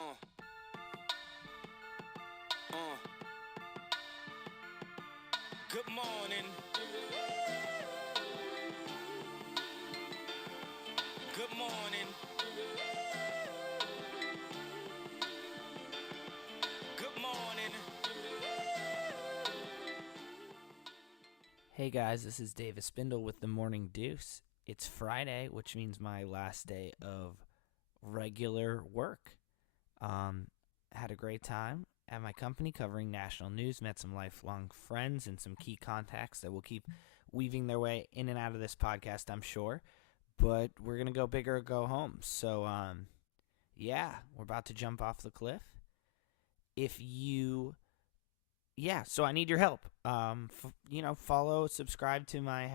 Good morning. Good morning. Good morning. Hey guys, this is Davis Spindle with the Morning Deuce. It's Friday, which means my last day of regular work. Had a great time at my company covering national news, met some lifelong friends and some key contacts that will keep weaving their way in and out of this podcast, I'm sure. But we're going to go big or go home. So, we're about to jump off the cliff. So I need your help. Follow, subscribe to my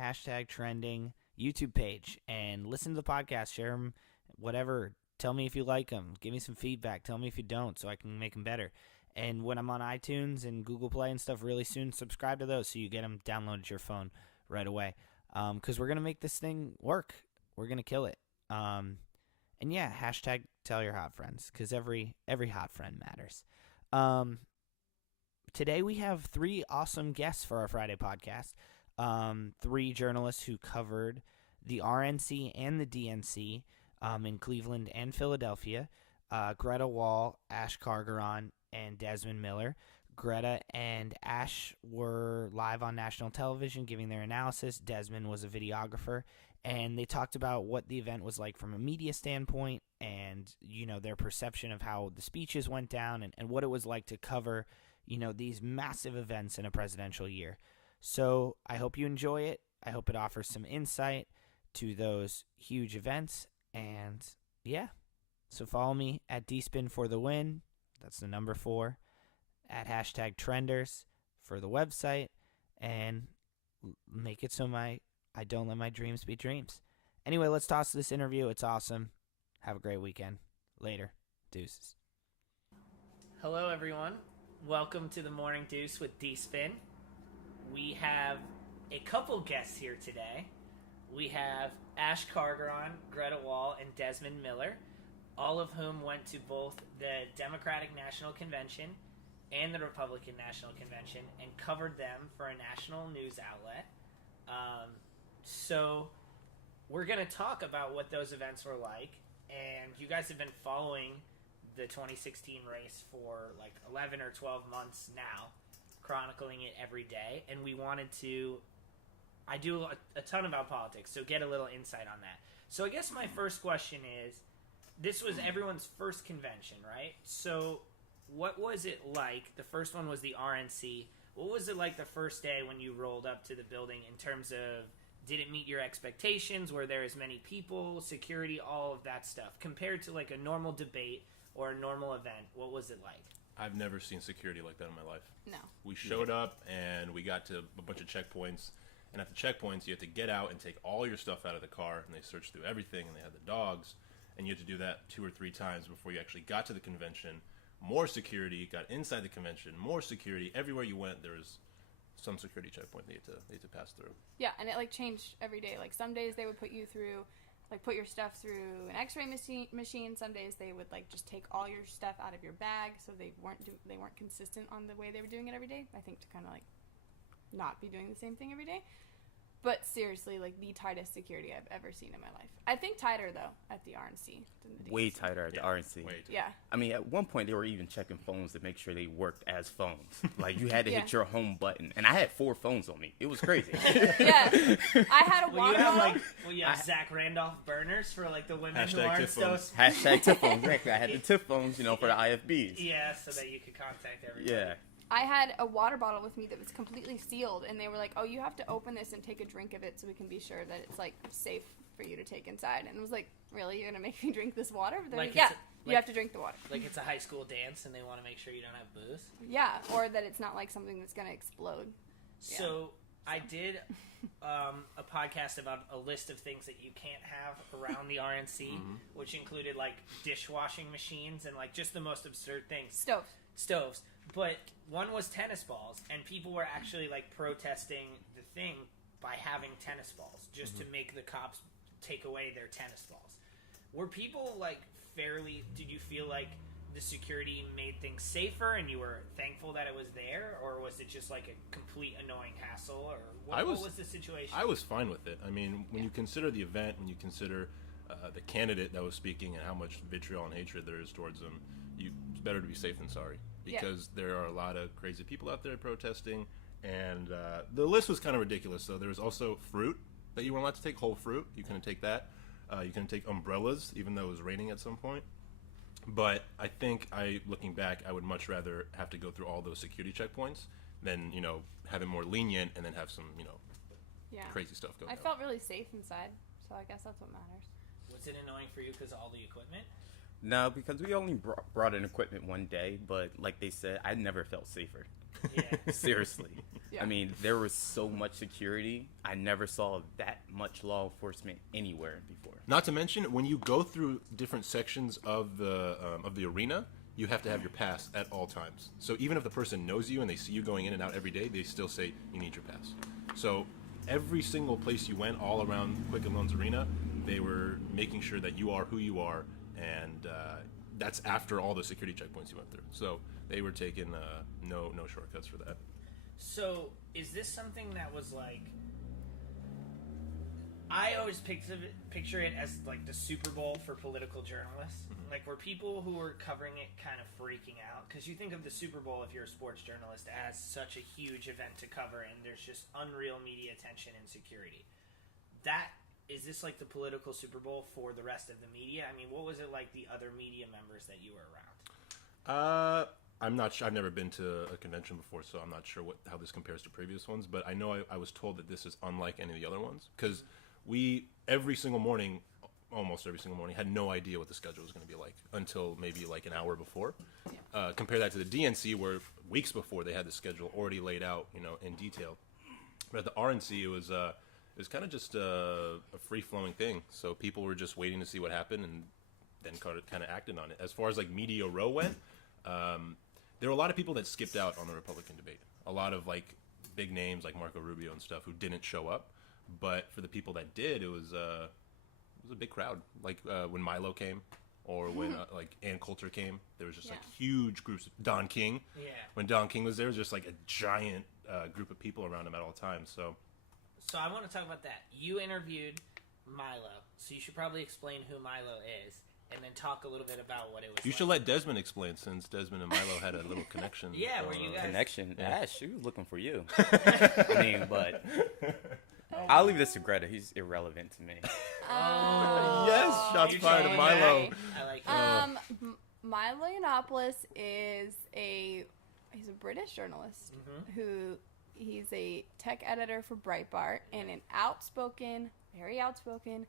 #trending YouTube page and listen to the podcast, share them, whatever. Tell me if you like them. Give me some feedback. Tell me if you don't so I can make them better. And when I'm on iTunes and Google Play and stuff really soon, subscribe to those so you get them downloaded to your phone right away. Because we're going to make this thing work. We're going to kill it. #tell your hot friends because every hot friend matters. Today we have 3 awesome guests for our Friday podcast. 3 journalists who covered the RNC and the DNC in Cleveland and Philadelphia. Greta Wall, Kargaran, and Desmond Miller. Greta and Ash were live on national television giving their analysis. Desmond was a videographer, and they talked about what the event was like from a media standpoint and, their perception of how the speeches went down and what it was like to cover, these massive events in a presidential year. So I hope you enjoy it. I hope it offers some insight to those huge events. And so follow me at DSpin for the win. That's the number 4. At #trenders for the website. And make it so I don't let my dreams be dreams. Anyway, let's toss this interview. It's awesome. Have a great weekend. Later. Deuces. Hello, everyone. Welcome to the Morning Deuce with DSpin. We have a couple guests here today. We have Ash Kargaran, Greta Wall, and Desmond Miller, all of whom went to both the Democratic National Convention and the Republican National Convention and covered them for a national news outlet. So we're going to talk about what those events were like, and you guys have been following the 2016 race for like 11 or 12 months now, chronicling it every day, and we wanted to... I do a ton about politics, so get a little insight on that. So I guess my first question is, this was everyone's first convention, right? So what was it like? The first one was the RNC. What was it like the first day when you rolled up to the building in terms of, did it meet your expectations? Were there as many people, security, all of that stuff? Compared to like a normal debate or a normal event, what was it like? I've never seen security like that in my life. No. We showed up and we got to a bunch of checkpoints. And at the checkpoints, you have to get out and take all your stuff out of the car, and they searched through everything, and they had the dogs, and you had to do that 2 or 3 times before you actually got to the convention. More security, got inside the convention, more security. Everywhere you went, there was some security checkpoint that you had to pass through. Yeah, and it changed every day. Some days they would put you through, put your stuff through an X-ray machine. Some days they would just take all your stuff out of your bag, so they weren't consistent on the way they were doing it every day. I think to kind of not be doing the same thing every day. But seriously, the tightest security I've ever seen in my life. I think tighter, though, at the RNC than the DNC. Way tighter at the RNC. Yeah. I mean, at one point, they were even checking phones to make sure they worked as phones. You had to hit your home button. And I had 4 phones on me. It was crazy. Yeah. I had a water bottle. You have Zach Randolph burners for, the women who Hashtag aren't tip phones. #tip phones. Exactly. I had the tip phones, for the IFBs. Yeah, so that you could contact everybody. Yeah. I had a water bottle with me that was completely sealed, and they were like, "Oh, you have to open this and take a drink of it so we can be sure that it's safe for you to take inside." And I was like, "Really? You're gonna make me drink this water?" They're like, "Yeah, you have to drink the water." Like it's a high school dance, and they want to make sure you don't have booze. Yeah, or that it's not something that's gonna explode. So I did a podcast about a list of things that you can't have around the RNC, which included dishwashing machines and just the most absurd things. Stoves. But one was tennis balls, and people were actually protesting the thing by having tennis balls just to make the cops take away their tennis balls. Were people fairly? Did you feel the security made things safer and you were thankful that it was there, or was it just like a complete annoying hassle, or what was the situation? I was fine with it. I mean, when you consider the event, when you consider the candidate that was speaking and how much vitriol and hatred there is towards them, it's better to be safe than sorry, because there are a lot of crazy people out there protesting, and the list was kind of ridiculous. So there was also fruit that you weren't allowed to take, whole fruit. You couldn't take that. You couldn't take umbrellas, even though it was raining at some point. But I think, looking back, I would much rather have to go through all those security checkpoints than, have it more lenient and then have some, crazy stuff go down. I felt really safe inside, so I guess that's what matters. Was it annoying for you because of all the equipment? No, because we only brought in equipment one day, but like they said, I never felt safer. Yeah. Seriously. Yeah. I mean, there was so much security. I never saw that much law enforcement anywhere before. Not to mention, when you go through different sections of the arena, you have to have your pass at all times. So even if the person knows you and they see you going in and out every day, they still say you need your pass. So every single place you went all around Quicken Loans Arena, they were making sure that you are who you are, and that's after all the security checkpoints you went through. So they were taking no shortcuts for that. So is this something that was like, I always picture it as like the Super Bowl for political journalists. Mm-hmm. Like, were people who were covering it kind of freaking out? Because you think of the Super Bowl, if you're a sports journalist, as such a huge event to cover, and there's just unreal media attention and security. Is this like the political Super Bowl for the rest of the media? I mean, what was it like the other media members that you were around? I'm not sure. I've never been to a convention before, so I'm not sure how this compares to previous ones. But I know I was told that this is unlike any of the other ones, because we, almost every single morning, had no idea what the schedule was going to be like until maybe like an hour before. Yeah. Compare that to the DNC, where weeks before they had the schedule already laid out, in detail. But at the RNC, it was kind of just a free-flowing thing. So people were just waiting to see what happened and then kind of acted on it. As far as like Media Row went, there were a lot of people that skipped out on the Republican debate. A lot of like big names like Marco Rubio and stuff who didn't show up. But for the people that did, it was a big crowd. Like when Milo came, or when like Ann Coulter came, there was just like huge groups. Don King. Yeah. When Don King was there was just like a giant group of people around him at all times. So I want to talk about that. You interviewed Milo, so you should probably explain who Milo is, and then talk a little bit about what it was. You should let Desmond explain, since Desmond and Milo had a little connection. Yeah, were you guys... Connection? Yeah, she was looking for you. I mean, but... I'll leave this to Greta. He's irrelevant to me. Yes, shots fired at Milo. I like it. Milo Yiannopoulos is he's a British journalist he's a tech editor for Breitbart and an very outspoken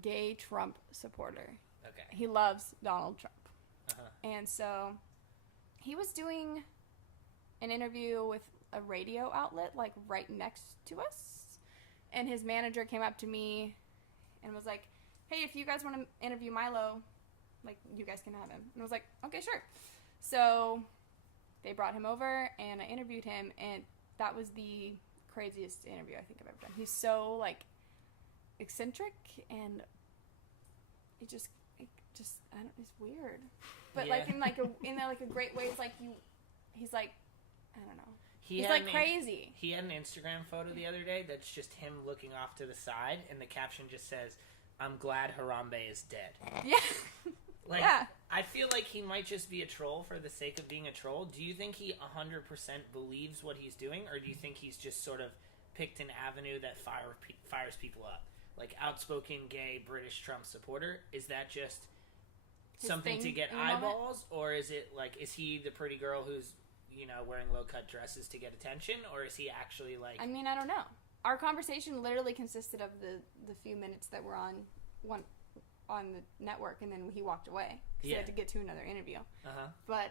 gay Trump supporter. Okay. He loves Donald Trump. And so he was doing an interview with a radio outlet like right next to us. And his manager came up to me and was like, hey, if you guys want to interview Milo, like, you guys can have him. And I was like, okay, sure. So they brought him over, and I interviewed him, and that was the craziest interview I think I've ever done. He's so, like, eccentric, and it's weird. But, like, in a great way, it's like he's like, I don't know. He's like crazy. He had an Instagram photo the other day that's just him looking off to the side, and the caption just says, "I'm glad Harambe is dead." Yeah. I feel like he might just be a troll for the sake of being a troll. Do you think he 100% believes what he's doing, or do you think he's just sort of picked an avenue that fires people up? Like, outspoken gay British Trump supporter, is that just something to get eyeballs, or is it like, is he the pretty girl who's wearing low-cut dresses to get attention, or is he actually like... I mean, I don't know. Our conversation literally consisted of the few minutes that were on the network, and then he walked away because he had to get to another interview. But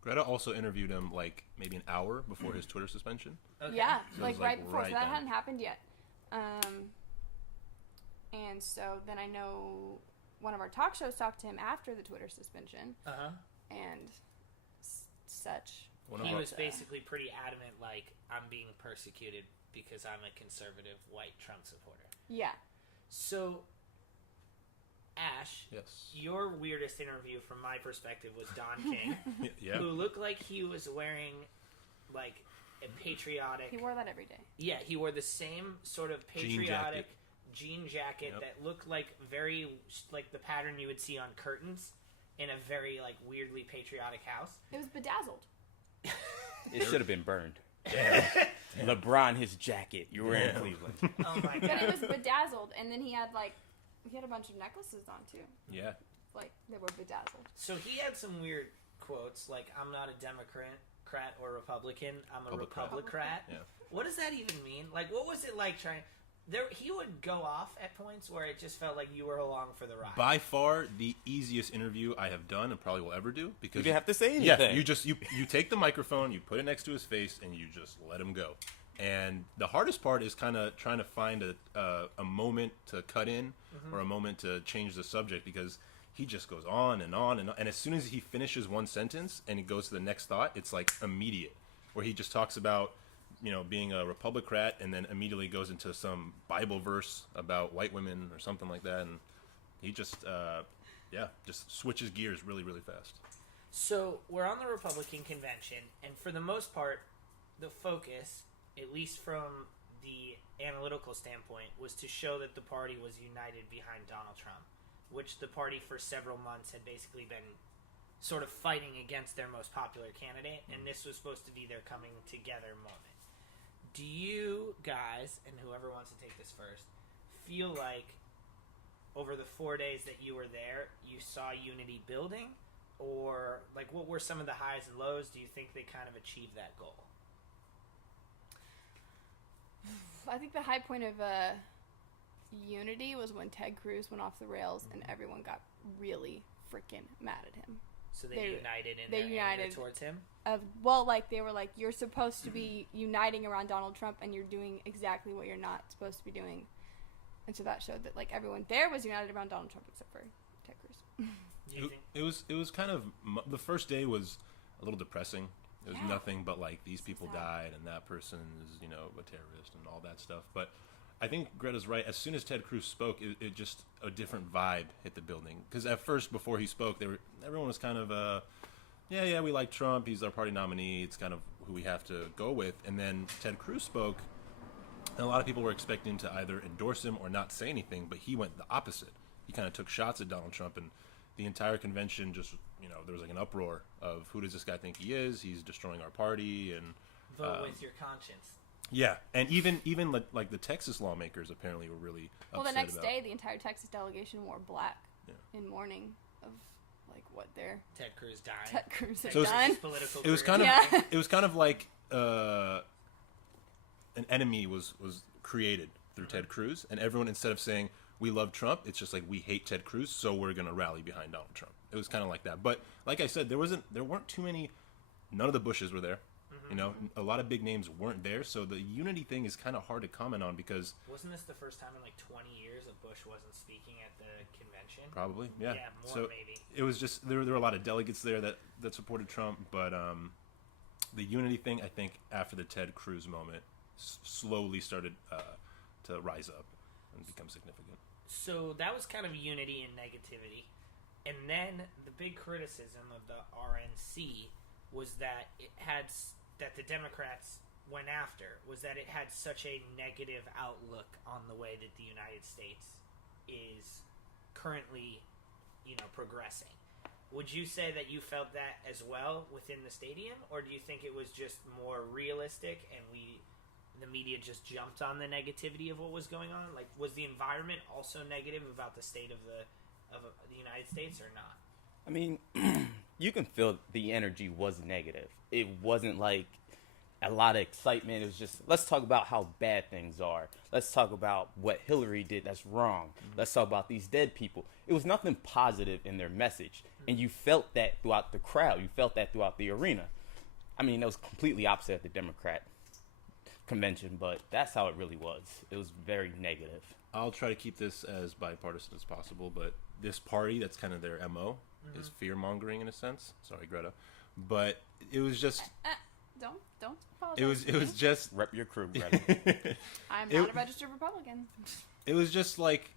Greta also interviewed him like maybe an hour before his Twitter suspension. Okay. Yeah, so like right before. So that hadn't happened yet. And so then I know one of our talk shows talked to him after the Twitter suspension. And such. He was basically pretty adamant, like, I'm being persecuted because I'm a conservative white Trump supporter. Yeah. So, Ash, Yes. your weirdest interview from my perspective was Don King, Yeah. who looked like he was wearing like a patriotic. He wore that every day. Yeah, he wore the same sort of patriotic jean jacket that looked like very like the pattern you would see on curtains in a very like weirdly patriotic house. It was bedazzled. It should have been burned. LeBron, his jacket. You were in Cleveland. Oh my But god. it was bedazzled, and then he had a bunch of necklaces on too. Yeah. Like they were bedazzled. So he had some weird quotes like "I'm not a Democrat or Republican. I'm a Republicrat." Yeah. What does that even mean? Like, what was it like trying? There, he would go off at points where it just felt like you were along for the ride. By far the easiest interview I have done and probably will ever do because You didn't have to say anything. Yeah, you take the microphone, you put it next to his face, and you just let him go. And the hardest part is kind of trying to find a moment to cut in or a moment to change the subject because he just goes on and on and on. And as soon as he finishes one sentence and he goes to the next thought, it's like immediate. Where he just talks about being a Republicrat and then immediately goes into some Bible verse about white women or something like that. And he just switches gears really, really fast. So we're on the Republican convention, and for the most part, the focus, at least from the analytical standpoint, was to show that the party was united behind Donald Trump, which the party for several months had basically been sort of fighting against their most popular candidate, and this was supposed to be their coming together moment. Do you guys, and whoever wants to take this first, feel like over the 4 days that you were there, you saw unity building? Or, like, what were some of the highs and lows? Do you think they kind of achieved that goal? I think the high point of unity was when Ted Cruz went off the rails and everyone got really freaking mad at him. So they united in they their united anger towards him? They were like, you're supposed to be uniting around Donald Trump and you're doing exactly what you're not supposed to be doing. And so that showed that, like, everyone there was united around Donald Trump except for Ted Cruz. Do you think? It was kind of the first day was a little depressing. It was nothing but like these people died and that person is a terrorist and all that stuff. But I think Greta's right. As soon as Ted Cruz spoke, it just a different vibe hit the building. Because at first, before he spoke, everyone was kind of yeah, we like Trump. He's our party nominee. It's kind of who we have to go with. And then Ted Cruz spoke, and a lot of people were expecting to either endorse him or not say anything. But he went the opposite. He kind of took shots at Donald Trump, and the entire convention just, there was like an uproar of who does this guy think he is? He's destroying our party, and Vote with your conscience. yeah, and even like the Texas lawmakers apparently were really upset. Well, the next about. day, the entire Texas delegation wore black in mourning of, like, what their Ted Cruz dying. Ted Cruz had So it was- done. Political It was career. kind of Yeah. it was kind of like an enemy was created through Ted Cruz, and everyone, instead of saying we love Trump, it's just like we hate Ted Cruz, so we're gonna rally behind Donald Trump. It was kind of like that. But like I said, there weren't too many. None of the Bushes were there. A lot of big names weren't there, so the unity thing is kind of hard to comment on because Wasn't this the first time in like 20 years that Bush wasn't speaking at the convention? probably yeah. Yeah, more So maybe. it was just there were a lot of delegates there that supported Trump, but the unity thing, I think, after the Ted Cruz moment, slowly started to rise up and become significant. So that was kind of unity and negativity. And then the big criticism of the RNC was that that the Democrats went after was that it had such a negative outlook on the way that the United States is currently, progressing. Would you say that you felt that as well within the stadium, or do you think it was just more realistic and the media just jumped on the negativity of what was going on? Like, was the environment also negative about the state of the United States or not? I mean, you can feel the energy was negative. It wasn't like a lot of excitement. It was just, let's talk about how bad things are. Let's talk about what Hillary did that's wrong. Let's talk about these dead people. It was nothing positive in their message. And you felt that throughout the crowd. You felt that throughout the arena. I mean, it was completely opposite at the Democrat convention, but that's how it really was. It was very negative. I'll try to keep this as bipartisan as possible, but this party, that's kind of their MO, is fear-mongering in a sense. Sorry, Greta. But it was just... Don't apologize. It was just... Rep your crew, Greta. I'm not a registered Republican. It was just like,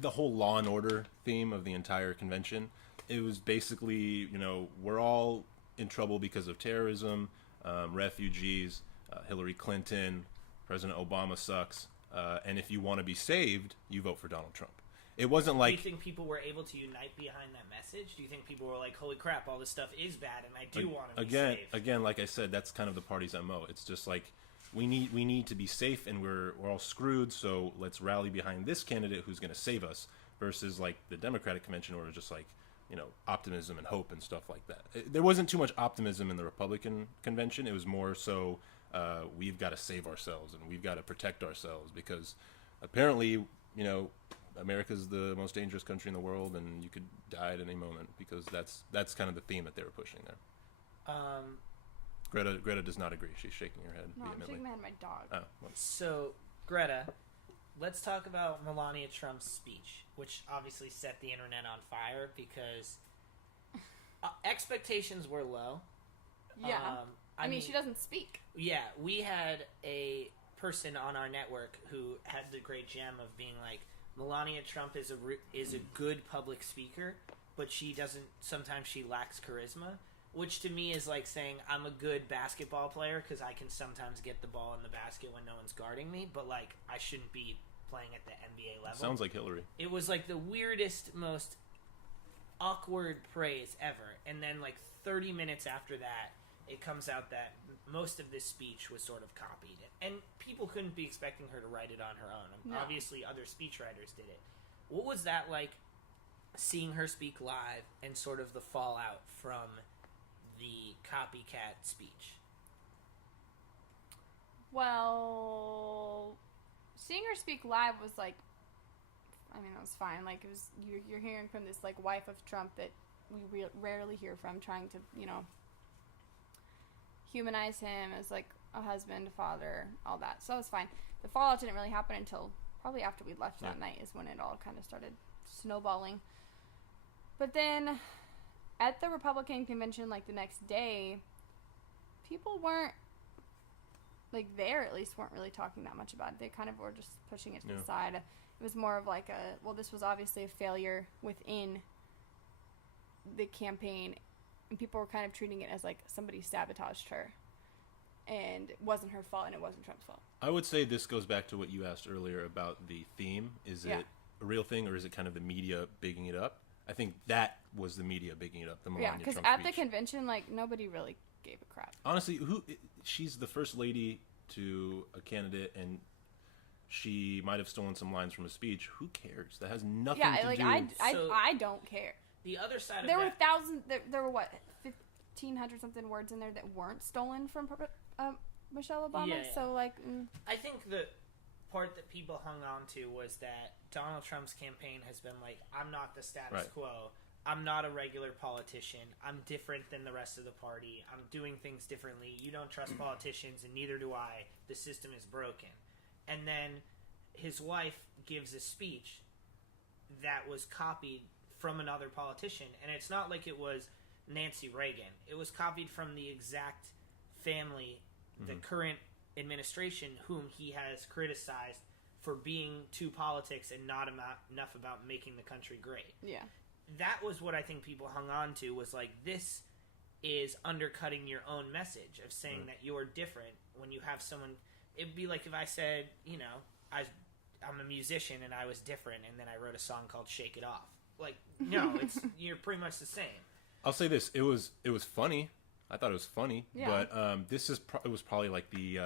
the whole law and order theme of the entire convention. It was basically, we're all in trouble because of terrorism, refugees, Hillary Clinton, President Obama sucks, and if you want to be saved, you vote for Donald Trump. It wasn't like... Do you think people were able to unite behind that message? Do you think people were like, holy crap, all this stuff is bad, and I do want to be safe? Again, like I said, that's kind of the party's MO. It's just like, we need to be safe, and we're all screwed, so let's rally behind this candidate who's going to save us, versus like the Democratic convention where it was just like, optimism and hope and stuff like that. There wasn't too much optimism in the Republican convention. It was more so, we've got to save ourselves, and we've got to protect ourselves, because apparently, America's the most dangerous country in the world, and you could die at any moment, because that's kind of the theme that they were pushing there. Greta does not agree. She's shaking her head No, I'm vehemently. shaking my head at my dog. Oh, well. So, Greta, let's talk about Melania Trump's speech, which obviously set the internet on fire because expectations were low. Yeah. I mean, she doesn't speak. Yeah, we had a person on our network who had the great gem of being like, Melania Trump is a good public speaker, but sometimes she lacks charisma, which to me is like saying I'm a good basketball player because I can sometimes get the ball in the basket when no one's guarding me, but like I shouldn't be playing at the NBA level. Sounds like Hillary. It was like the weirdest, most awkward praise ever, and then like 30 minutes after that, it comes out that most of this speech was sort of copied, and people couldn't be expecting her to write it on her own. No. Obviously, other speechwriters did it. What was that like, seeing her speak live and sort of the fallout from the copycat speech? Well, seeing her speak live was like, I mean, that was fine. Like, it was you're hearing from this like wife of Trump that we rarely hear from, trying to humanize him as like a husband, a father, all that. So that was fine. The fallout didn't really happen until probably after we left that night is when it all kind of started snowballing. But then at the Republican convention, like the next day, people weren't like there, at least weren't really talking that much about it. They kind of were just pushing it to the side. It was more of like this was obviously a failure within the campaign, and people were kind of treating it as like somebody sabotaged her, and it wasn't her fault, and it wasn't Trump's fault. I would say this goes back to what you asked earlier about the theme. Is it a real thing, or is it kind of the media bigging it up? I think that was the media bigging it up. The Melania Trump because at speech. the convention, like nobody really gave a crap. Honestly, she's the first lady to a candidate, and she might have stolen some lines from a speech. Who cares? That has nothing to do. I don't care. The other side of There that... were thousands. There were what 1,500 something words in there that weren't stolen from Michelle Obama. Yeah. So like, I think the part that people hung on to was that Donald Trump's campaign has been like, I'm not the status quo. I'm not a regular politician. I'm different than the rest of the party. I'm doing things differently. You don't trust politicians, and neither do I. The system is broken. And then his wife gives a speech that was copied from another politician, and it's not like it was Nancy Reagan. It was copied from the exact family, the current administration, whom he has criticized for being to politics and not enough about making the country great. yeah. That was what I think people hung on to, was like, this is undercutting your own message of saying that you're different when you have someone. It'd be like if I said, I'm a musician and I was different, and then I wrote a song called Shake It Off. Like, no, you're pretty much the same. I'll say this: it was funny. I thought it was funny, Yeah. but it was probably like the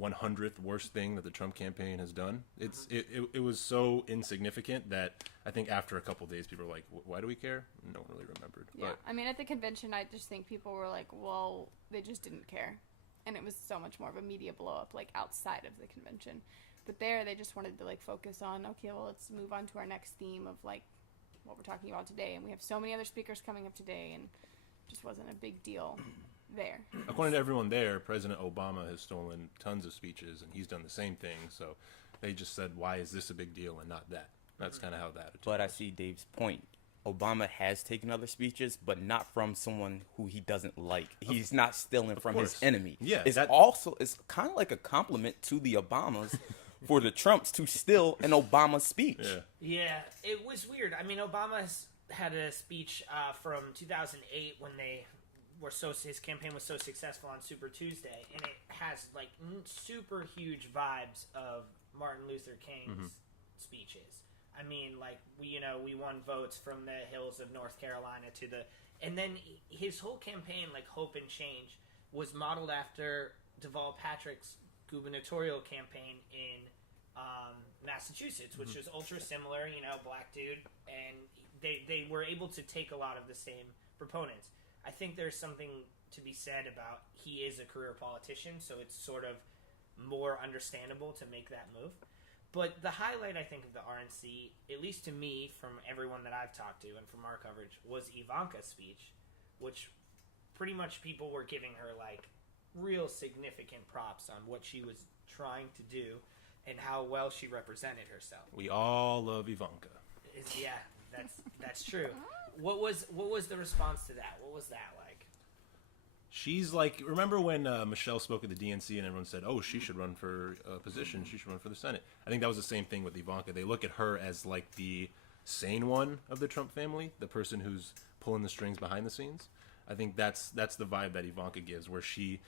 100th worst thing that the Trump campaign has done. It was so insignificant that I think after a couple of days, people were like, "Why do we care?" No one really remembered. Yeah, But I mean, at the convention, I just think people were like, well, they just didn't care. And it was so much more of a media blow-up, like, outside of the convention. But there, they just wanted to, like, focus on, okay, well, let's move on to our next theme of, like, what we're talking about today. And we have so many other speakers coming up today, and it just wasn't a big deal there. according to everyone there, President Obama has stolen tons of speeches, and he's done the same thing. So they just said, "Why is this a big deal and not that?" That's kind of how that. But I see Dave's point. Obama has taken other speeches, but not from someone who he doesn't like. He's not stealing from his course. enemy. Yeah, it's that- also, it's kind of like a compliment to the Obamas for the Trumps to steal an Obama speech. Yeah. Yeah, it was weird. I mean, Obama's had a speech from 2008 when his campaign was so successful on Super Tuesday, and it has like super huge vibes of Martin Luther King's speeches. I mean, like we won votes from the hills of North Carolina and then his whole campaign, like Hope and Change, was modeled after Deval Patrick's gubernatorial campaign in Massachusetts, which was ultra similar, black dude, and they were able to take a lot of the same proponents. I think there's something to be said about he is a career politician, so it's sort of more understandable to make that move. But the highlight, I think, of the RNC, at least to me, from everyone that I've talked to and from our coverage, was Ivanka's speech, which pretty much people were giving her, like, real significant props on what she was trying to do and how well she represented herself. We all love Ivanka. Yeah, that's true. What was the response to that? What was that like? She's like, remember when Michelle spoke at the DNC and everyone said, oh, she should run for a position, she should run for the Senate. I think that was the same thing with Ivanka. They look at her as like the sane one of the Trump family, the person who's pulling the strings behind the scenes. I think that's the vibe that Ivanka gives, where she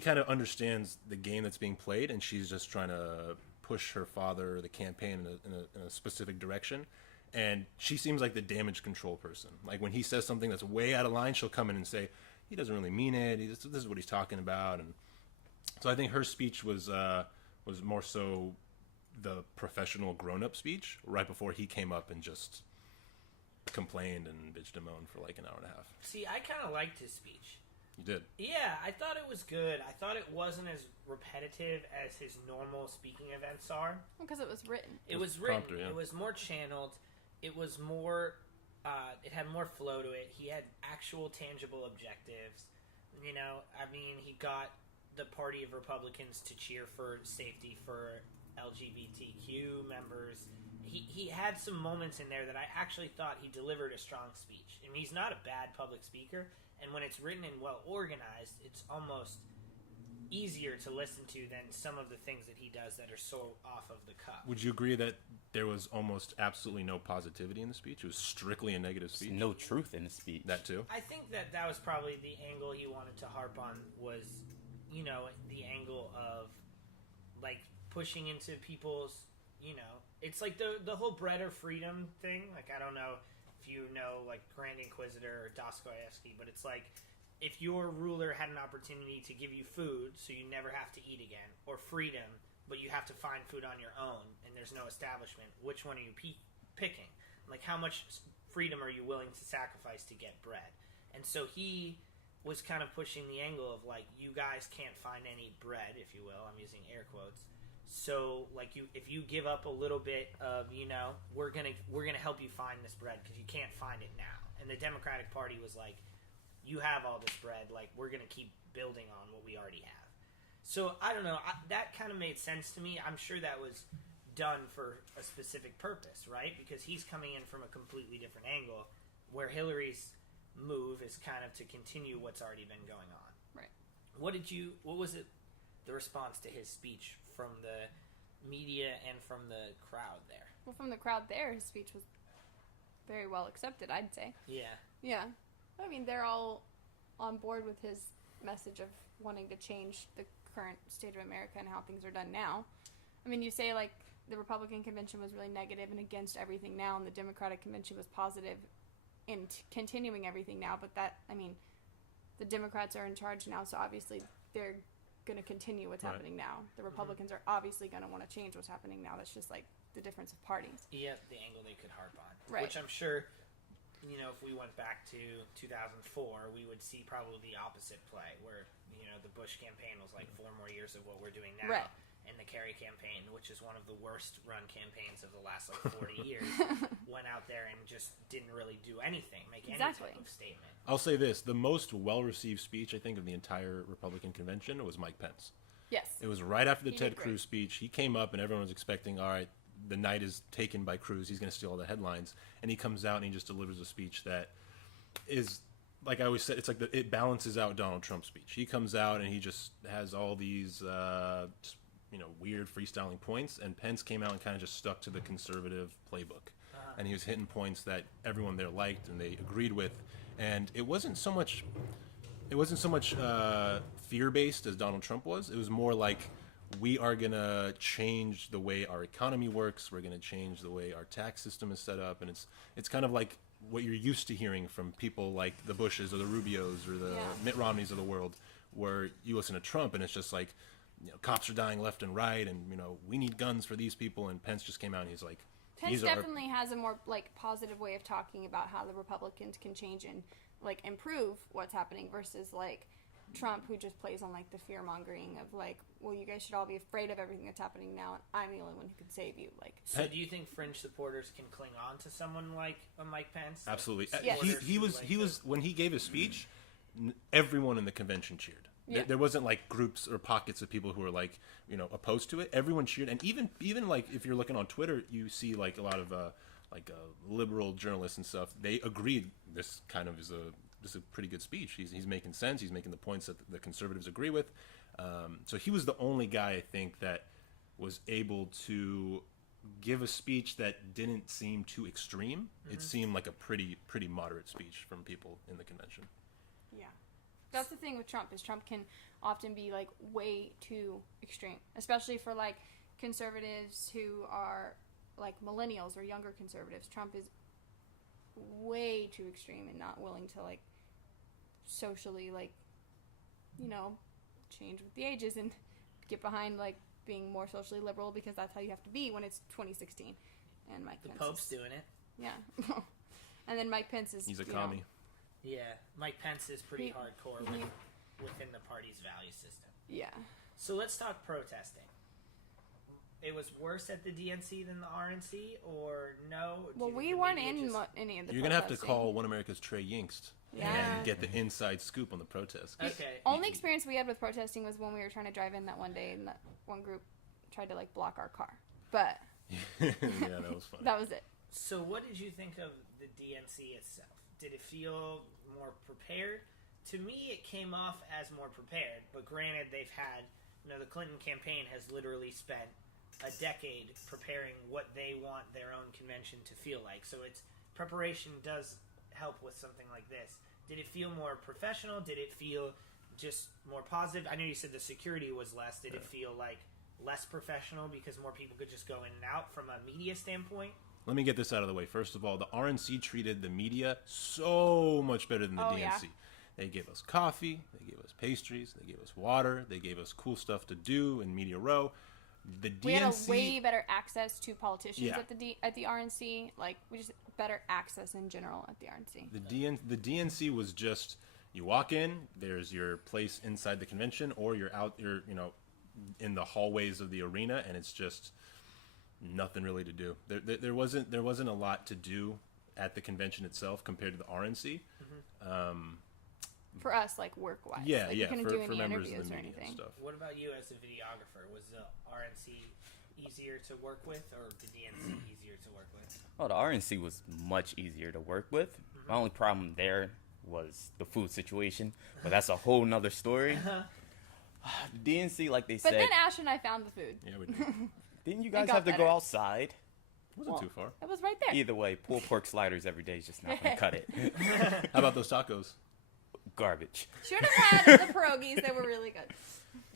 kind of understands the game that's being played, and she's just trying to push her father, the campaign, in a specific direction. And she seems like the damage control person. Like when he says something that's way out of line, she'll come in and say, he doesn't really mean it. This is what he's talking about. And so I think her speech was more so the professional grown-up speech right before he came up and just complained and bitched and moaned for like an hour and a half. See, I kind of liked his speech. You did? Yeah, I thought it was good. I thought it wasn't as repetitive as his normal speaking events are. Because it was written. It was written. Prompter, yeah. It was more channeled. It was more... it had more flow to it. He had actual tangible objectives. He got the party of Republicans to cheer for safety for LGBTQ members. He had some moments in there that I actually thought he delivered a strong speech. I mean, he's not a bad public speaker, and when it's written and well organized, it's almost easier to listen to than some of the things that he does that are so off of the cuff. Would you agree that there was almost absolutely no positivity in the speech? It was strictly a negative speech? No truth in the speech. That too? I think that was probably the angle he wanted to harp on was, the angle of, like, pushing into people's, it's like the whole bread or freedom thing. Like, I don't know if you know, like, Grand Inquisitor or Dostoevsky, but it's like, if your ruler had an opportunity to give you food so you never have to eat again, or freedom, but you have to find food on your own and there's no establishment, which one are you picking? Like, how much freedom are you willing to sacrifice to get bread? And so he was kind of pushing the angle of, like, you guys can't find any bread, if you will. I'm using air quotes. So, like, if you give up a little bit of, we're gonna help you find this bread because you can't find it now. And the Democratic Party was like, you have all this bread, like, we're going to keep building on what we already have. So, I don't know, that kind of made sense to me. I'm sure that was done for a specific purpose, right? Because he's coming in from a completely different angle, where Hillary's move is kind of to continue what's already been going on. Right. What was the response to his speech from the media and from the crowd there? Well, from the crowd there, his speech was very well accepted, I'd say. Yeah. Yeah. I mean, they're all on board with his message of wanting to change the current state of America and how things are done now. I mean, you say, like, the Republican convention was really negative and against everything now, and the Democratic convention was positive in continuing everything now, but the Democrats are in charge now, so obviously they're going to continue what's happening now. The Republicans are obviously going to want to change what's happening now. That's just, like, the difference of parties. Yeah, the angle they could harp on. Right. Which I'm sure... if we went back to 2004, we would see probably the opposite play, where, the Bush campaign was like 4 more years of what we're doing now. Right. And the Kerry campaign, which is one of the worst run campaigns of the last, 40 years, went out there and just didn't really do anything, make any type of statement. I'll say this. The most well-received speech, I think, of the entire Republican convention was Mike Pence. Yes. It was right after the He Ted did Cruz speech. He came up and everyone was expecting, all right, the night is taken by Cruz. He's going to steal all the headlines. And he comes out and he just delivers a speech that is, like I always said, it's like it balances out Donald Trump's speech. He comes out and he just has all these just weird freestyling points, and Pence came out and kind of just stuck to the conservative playbook, and he was hitting points that everyone there liked and they agreed with, and it wasn't so much fear-based as Donald Trump was. It was more like, we are going to change the way our economy works. We're going to change the way our tax system is set up. And it's kind of like what you're used to hearing from people like the Bushes or the Rubios or the Mitt Romneys of the world, where you listen to Trump and it's just like, cops are dying left and right, and, we need guns for these people. And Pence just came out and he's like, Pence definitely has a more like positive way of talking about how the Republicans can change and like improve what's happening versus like Trump, who just plays on like the fear mongering of like, well, you guys should all be afraid of everything that's happening now, and I'm the only one who can save you. Like, so do you think fringe supporters can cling on to someone like a Mike Pence? Absolutely. Yes. He was when he gave his speech, everyone in the convention cheered. Yeah. There wasn't like groups or pockets of people who were like, opposed to it. Everyone cheered, and even like if you're looking on Twitter, you see like a lot of liberal journalists and stuff. They agreed this kind of is a pretty good speech. He's making sense. He's making the points that the conservatives agree with. So he was the only guy, I think, that was able to give a speech that didn't seem too extreme. It seemed like a pretty moderate speech from people in the convention. yeah, that's the thing with Trump, is Trump can often be like way too extreme, especially for like conservatives who are like millennials or younger conservatives. Trump is way too extreme and not willing to like socially like change with the ages and get behind like being more socially liberal, because that's how you have to be when it's 2016. And Mike Pence Pope's doing it. Yeah. And then Mike Pence is, He's a commie. Yeah, Mike Pence is pretty hardcore within the party's value system. Yeah. So let's talk protesting. It was worse at the DNC than the RNC, or no? Well, we weren't in any of the You're going to have to protesting. call One America's Trey Yingst and get the inside scoop on the protest. Okay. Only experience we had with protesting was when we were trying to drive in that one day, and that one group tried to like block our car. But Yeah, that was fun. that was it. So what did you think of the DNC itself? Did it feel more prepared? To me, it came off as more prepared, but granted, they've had, the Clinton campaign has literally spent a decade preparing what they want their own convention to feel like. So its preparation does help with something like this. Did it feel more professional? Did it feel just more positive? I know you said the security was less. Did it feel like less professional because more people could just go in and out from a media standpoint? Let me get this out of the way. First of all, the RNC treated the media so much better than the DNC. Yeah. They gave us coffee, they gave us pastries, they gave us water, they gave us cool stuff to do in Media Row. The DNC, We had a way better access to politicians Yeah. at the RNC. Like, we just better access in general at the RNC. the DNC was just, you walk in, there's your place inside the convention, or you're in the hallways of the arena, and it's just nothing really to do. There wasn't a lot to do at the convention itself compared to the RNC. For us, like, work-wise. Yeah, like, yeah, we couldn't for do any members interviews of the or media anything. and stuff. What about you as a videographer? Was the RNC easier to work with, or the DNC easier to work with? Oh, the RNC was much easier to work with. My only problem there was the food situation, but that's a whole nother story. The DNC, like they But said, then Ash and I found the food. Yeah, we did. didn't you guys got have to better. go outside? Wasn't too far. It was right there. Either way, pulled pork sliders every day is just not going to cut it. How about those tacos? Garbage. Should have had the pierogies. They were really good.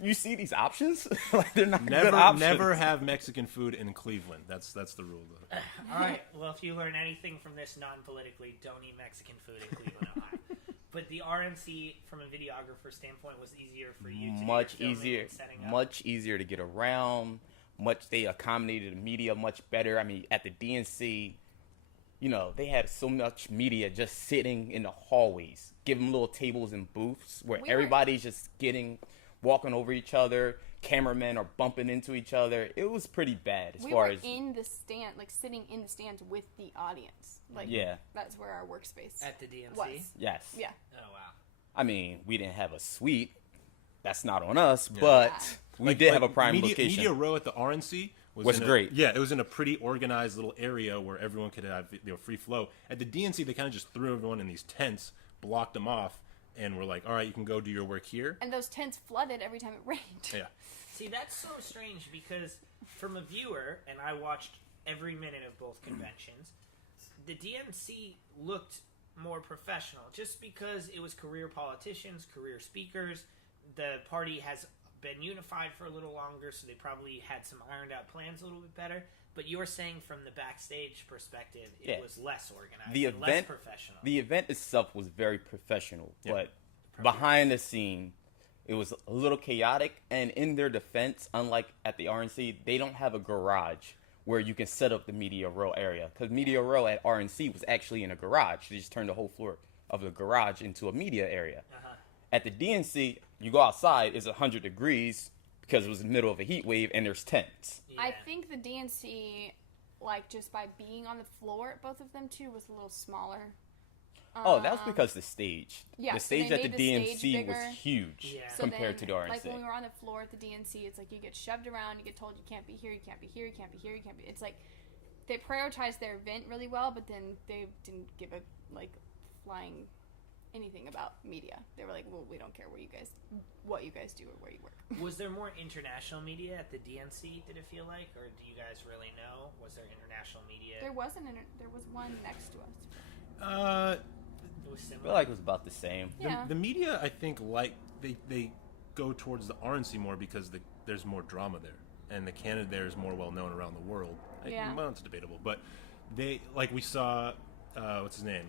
You see these options? Like, they're not good Never, options. never have Mexican food in Cleveland. That's the rule, though. All right. Well, if you learn anything from this non-politically, don't eat Mexican food in Cleveland, Ohio. But the RNC, from a videographer standpoint, was easier for you to do Much your filming easier. and setting up. Much easier to get around. They accommodated the media much better. I mean, at the DNC, they had so much media just sitting in the hallways, giving little tables and booths where everybody's just walking over each other. Cameramen are bumping into each other. It was pretty bad as We far were as in the stand, like sitting in the stands with the audience. Like, Yeah. that's where our workspace At the DNC? was. yes. Yeah. Oh, wow. I mean, we didn't have a suite. That's not on us, but we did have a prime location. Media Row at the RNC Was in great. Yeah, it was in a pretty organized little area where everyone could have free flow. At the DNC, they kind of just threw everyone in these tents, blocked them off, and we're like, all right, you can go do your work here. And those tents flooded every time it rained. Yeah. See, that's so strange because from a viewer, and I watched every minute of both conventions, the DNC looked more professional just because it was career politicians, career speakers. The party has been unified for a little longer, so they probably had some ironed out plans a little bit better. But you're saying from the backstage perspective, it was less organized, less professional. The event itself was very professional, but behind the scene, it was a little chaotic. And in their defense, unlike at the RNC, they don't have a garage where you can set up the media row area. Because media row at RNC was actually in a garage. They just turned the whole floor of the garage into a media area. At the DNC, you go outside, it's 100 degrees because it was in the middle of a heat wave and there's tents. Yeah. I think the DNC, like, just by being on the floor at both of them, too, was a little smaller. Oh, that was because the stage. Yeah, the stage so at the DNC was huge so compared to the RNC. Like, when we were on the floor at the DNC, it's like you get shoved around, you get told you can't be here, you can't be here, you can't be here, you can't be... It's like, they prioritized their event really well, but then they didn't give a, like, flying anything about media. They were like, well, we don't care what you guys do or where you work. Was there more international media at the DNC, did it feel like? Or do you guys really know? Was there international media? There was one next to us. It was I similar. feel like it was about the same. Yeah. The media, I think, like they go towards the RNC more because there's more drama there, and the candidate there is more well known around the world. Yeah. Well, it's debatable, but we saw what's his name,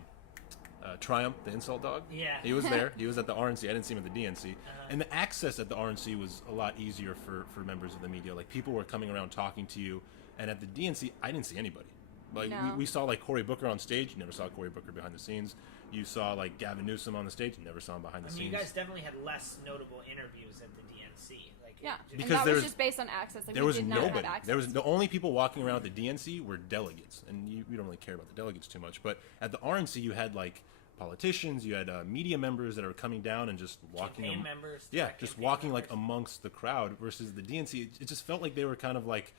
Triumph, the insult dog. Yeah. He was there. He was at the RNC. I didn't see him at the DNC. And the access at the RNC was a lot easier for members of the media. Like, people were coming around talking to you, and at the DNC, I didn't see anybody. Like, No. we saw, like, Cory Booker on stage. You never saw Cory Booker behind the scenes. You saw, like, Gavin Newsom on the stage. You never saw him behind the I mean, scenes. you guys definitely had less notable interviews at the DNC. Like, Yeah, Because and that there was was- just based on access. Like, there we was did not have nobody. access. There was the only people walking around at the DNC were delegates, and we don't really care about the delegates too much. But at the RNC, you had like politicians, you had media members that are coming down and just walking. campaign members. Yeah, direct just campaign walking members. like amongst the crowd. Versus the DNC, it just felt like they were kind of like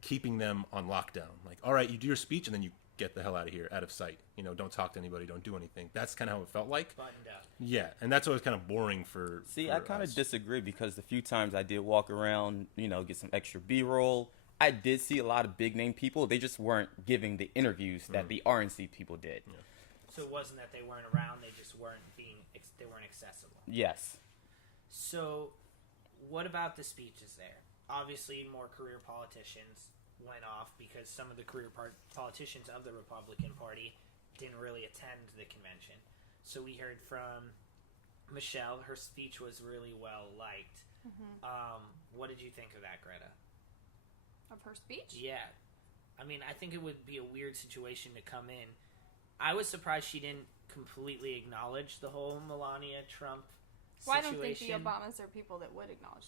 keeping them on lockdown. Like, all right, you do your speech, and then you get the hell out of here, out of sight. You know, don't talk to anybody, don't do anything. That's kind of how it felt like. Buttoned up. Yeah, and that's what was kind of boring for. See, for I kind us. of disagree because the few times I did walk around, get some extra B-roll, I did see a lot of big-name people. They just weren't giving the interviews that the RNC people did. Yeah. So it wasn't that they weren't around; they just weren't they weren't accessible. Yes. So, what about the speeches there? Obviously, more career politicians went off because some of the career politicians of the Republican Party didn't really attend the convention. So we heard from Michelle. Her speech was really well liked. What did you think of that, Greta? Of her speech? Yeah. I mean, I think it would be a weird situation to come in. I was surprised she didn't completely acknowledge the whole Melania Trump Well, I situation. don't think the Obamas are people that would acknowledge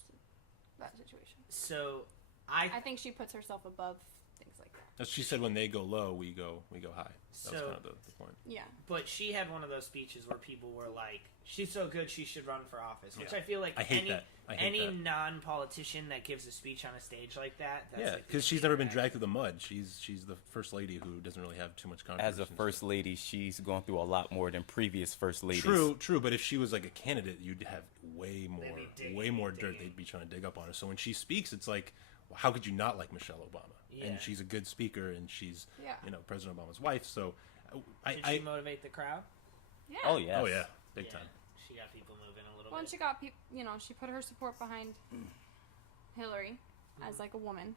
that situation. So I think she puts herself above things like that. As she said, when they go low, we go high. That was So- kind of the point. Yeah. But she had one of those speeches where people were like, "She's so good, she should run for office." Which Yeah. I feel like I hate that. I hate any that. non-politician that gives a speech on a stage like that, that's Yeah, like the because she's never been feedback. dragged through the mud. She's the first lady who doesn't really have too much controversy. As a first lady, she's gone through a lot more than previous first ladies. True. But if she was like a candidate, you'd have way more digging. dirt they'd be trying to dig up on her. So when she speaks, it's like, well, how could you not like Michelle Obama? Yeah. And she's a good speaker, and she's Yeah. President Obama's wife. So Did she motivate the crowd? Yeah. Oh, yes. oh yeah, big Yeah. time. She got people moving a little Well, and bit. she got people, she put her support behind Hillary as like a woman.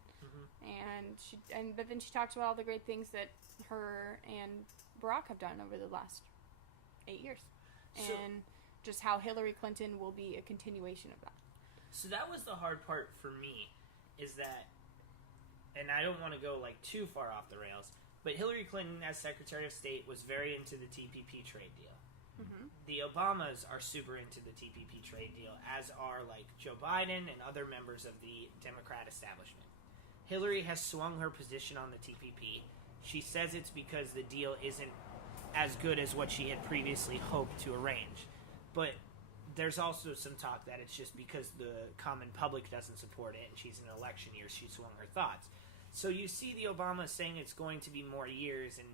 But then she talked about all the great things that her and Barack have done over the last 8 years. So- And just how Hillary Clinton will be a continuation of that. So that was the hard part for me, is that, and I don't want to go like too far off the rails, but Hillary Clinton as Secretary of State was very into the TPP trade deal. The Obamas are super into the TPP trade deal, as are like Joe Biden and other members of the Democrat establishment. Hillary has swung her position on the TPP. She says it's because the deal isn't as good as what she had previously hoped to arrange. But there's also some talk that it's just because the common public doesn't support it and she's in an election year, she swung her thoughts. So you see the Obamas saying it's going to be more years and,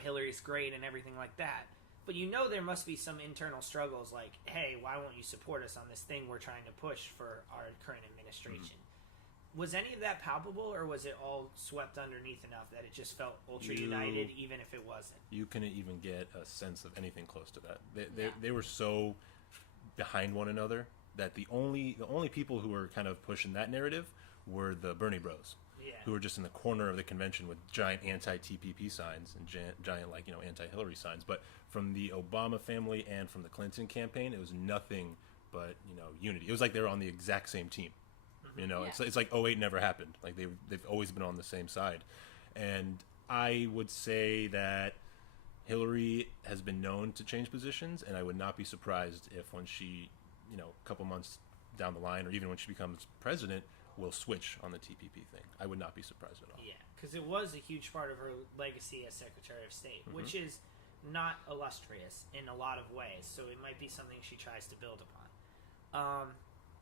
Hillary's great and everything like that. But you know there must be some internal struggles like, hey, why won't you support us on this thing we're trying to push for our current administration? Was any of that palpable, or was it all swept underneath enough that it just felt ultra-united, even if it wasn't? You couldn't even get a sense of anything close to that. They were so behind one another that the only people who were kind of pushing that narrative were the Bernie Bros, who were just in the corner of the convention with giant anti-TPP signs and giant like anti-Hillary signs. But from the Obama family and from the Clinton campaign, it was nothing but unity. It was like they were on the exact same team. It's like '08 never happened. Like they've always been on the same side. And I would say that Hillary has been known to change positions, and I would not be surprised if when she, a couple months down the line, or even when she becomes president, will switch on the TPP thing. I would not be surprised at all. Yeah, because it was a huge part of her legacy as Secretary of State, which is not illustrious in a lot of ways, so it might be something she tries to build upon.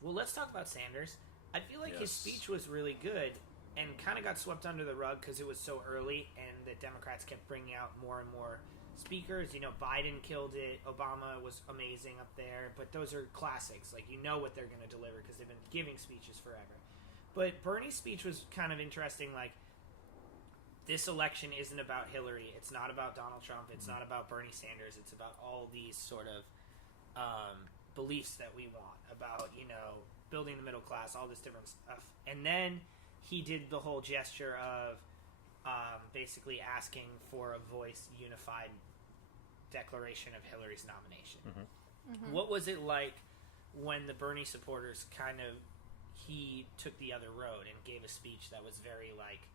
Well, let's talk about Sanders. I feel like his speech was really good and kind of got swept under the rug because it was so early and the Democrats kept bringing out more and more speakers. Biden killed it. Obama was amazing up there. But those are classics. Like, what they're going to deliver because they've been giving speeches forever. But Bernie's speech was kind of interesting. Like, this election isn't about Hillary. It's not about Donald Trump. It's not about Bernie Sanders. It's about all these sort of beliefs that we want about, building the middle class, all this different stuff. And then he did the whole gesture of basically asking for a unified declaration of Hillary's nomination. What was it like when the Bernie supporters he took the other road and gave a speech that was very like,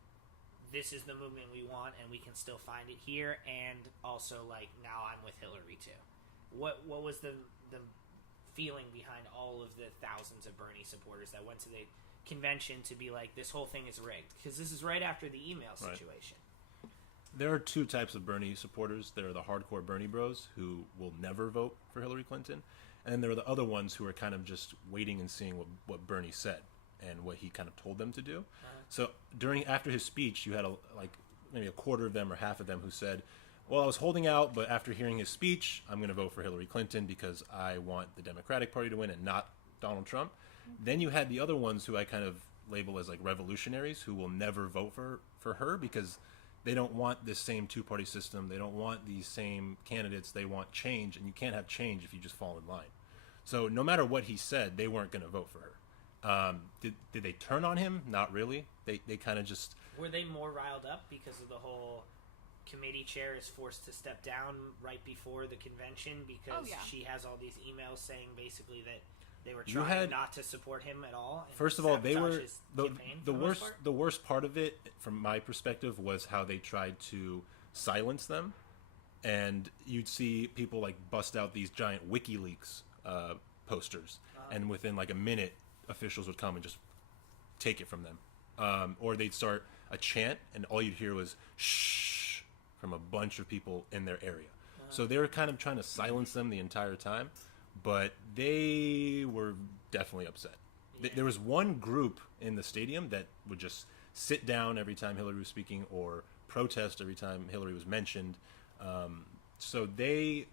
this is the movement we want and we can still find it here, and also like, now I'm with Hillary too? What was the feeling behind all of the thousands of Bernie supporters that went to the convention to be like, this whole thing is rigged? Because this is right after the email situation. Right. There are two types of Bernie supporters. There are the hardcore Bernie bros who will never vote for Hillary Clinton, and then there are the other ones who are kind of just waiting and seeing what Bernie said and what he kind of told them to do. So after his speech, you had maybe a quarter of them or half of them who said, well, I was holding out, but after hearing his speech, I'm going to vote for Hillary Clinton because I want the Democratic Party to win and not Donald Trump. Then you had the other ones who I kind of label as like revolutionaries who will never vote for her because they don't want this same two-party system. They don't want these same candidates. They want change, and you can't have change if you just fall in line. So no matter what he said, they weren't going to vote for her. Did they turn on him? Not really. They kind of just... Were they more riled up because of the whole committee chair is forced to step down right before the convention because she has all these emails saying basically that they were trying not to support him at all? First of all, they were... The worst part of it, from my perspective, was how they tried to silence them. And you'd see people like bust out these giant WikiLeaks posters. And within like a minute, officials would come and just take it from them. Or they'd start a chant, and all you'd hear was shh from a bunch of people in their area. So they were kind of trying to silence them the entire time, but they were definitely upset. Yeah. There was one group in the stadium that would just sit down every time Hillary was speaking or protest every time Hillary was mentioned. So they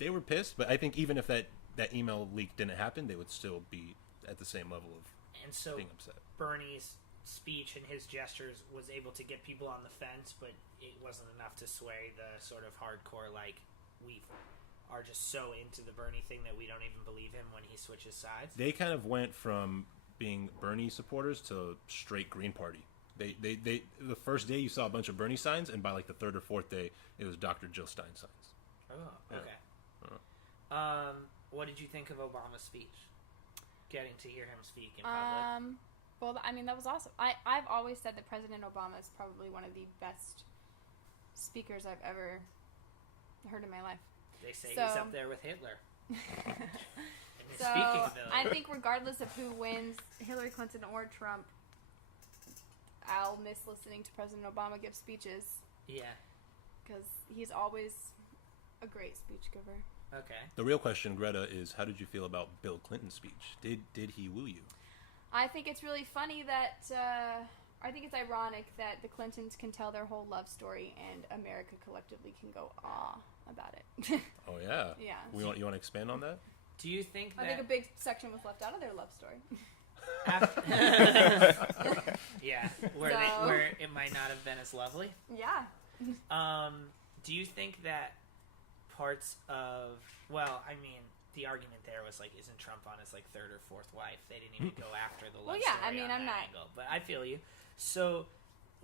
were pissed, but I think even if that email leak didn't happen, they would still be at the same level of being upset. Bernie's speech and his gestures was able to get people on the fence, but it wasn't enough to sway the sort of hardcore, like, we are just so into the Bernie thing that we don't even believe him when he switches sides. They kind of went from being Bernie supporters to straight Green Party. They the first day you saw a bunch of Bernie signs, and by like the third or fourth day, it was Dr. Jill Stein signs. Oh, okay. What did you think of Obama's speech? Getting to hear him speak in public. Well, I mean, that was awesome. I've always said that President Obama is probably one of the best speakers I've ever heard in my life. They say he's up there with Hitler. So I think regardless of who wins, Hillary Clinton or Trump, I'll miss listening to President Obama give speeches. Yeah. Because he's always a great speech giver. Okay. The real question, Greta, is how did you feel about Bill Clinton's speech? Did he woo you? I think it's really funny that, I think it's ironic that the Clintons can tell their whole love story and America collectively can go, ah, about it. Oh, yeah. Yeah. You want to expand on that? Do you think that? I think a big section was left out of their love story. Yeah, where it might not have been as lovely. Yeah. Do you think that parts of the argument there was like, isn't Trump on his like third or fourth wife? They didn't even go after the love story I mean, on I'm that not angle. But I feel you. So,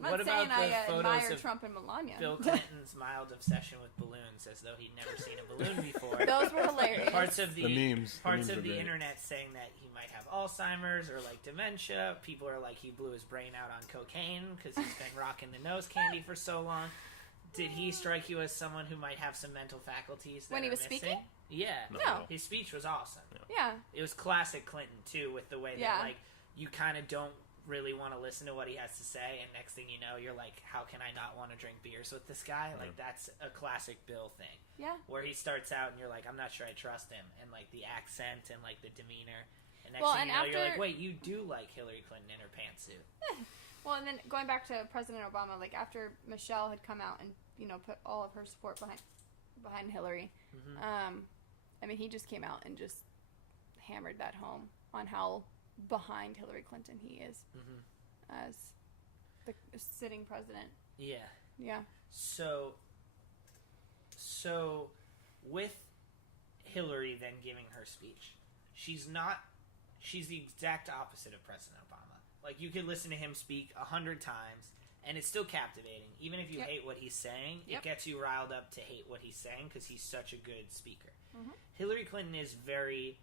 I'm what not saying about the I photos admire of Trump and Melania. Bill Clinton's mild obsession with balloons, as though he'd never seen a balloon before? Those were hilarious. Parts of The memes of are the great. internet saying that he might have Alzheimer's or like dementia. People are like, he blew his brain out on cocaine because he's been rocking the nose candy for so long. Did he strike you as someone who might have some mental faculties that When he are was missing? speaking? Yeah. No. His speech was awesome. Yeah. It was classic Clinton too, with the way that Yeah. like you kind of don't really want to listen to what he has to say, and next thing you know, you're like, how can I not want to drink beers with this guy? Like, that's a classic Bill thing. Yeah. Where he starts out and you're like, I'm not sure I trust him, and like the accent and like the demeanor, and next Well, thing and you know, you're like, after- wait, you do like Hillary Clinton in her pantsuit. Well, and then going back to President Obama, like after Michelle had come out and put all of her support behind Hillary, I mean, he just came out and just hammered that home on how behind Hillary Clinton he is as the sitting president. Yeah. Yeah. So with Hillary then giving her speech, she's the exact opposite of President Obama. Like, you could listen to him speak 100 times, and it's still captivating. Even if you hate what he's saying, it gets you riled up to hate what he's saying because he's such a good speaker. Hillary Clinton is very,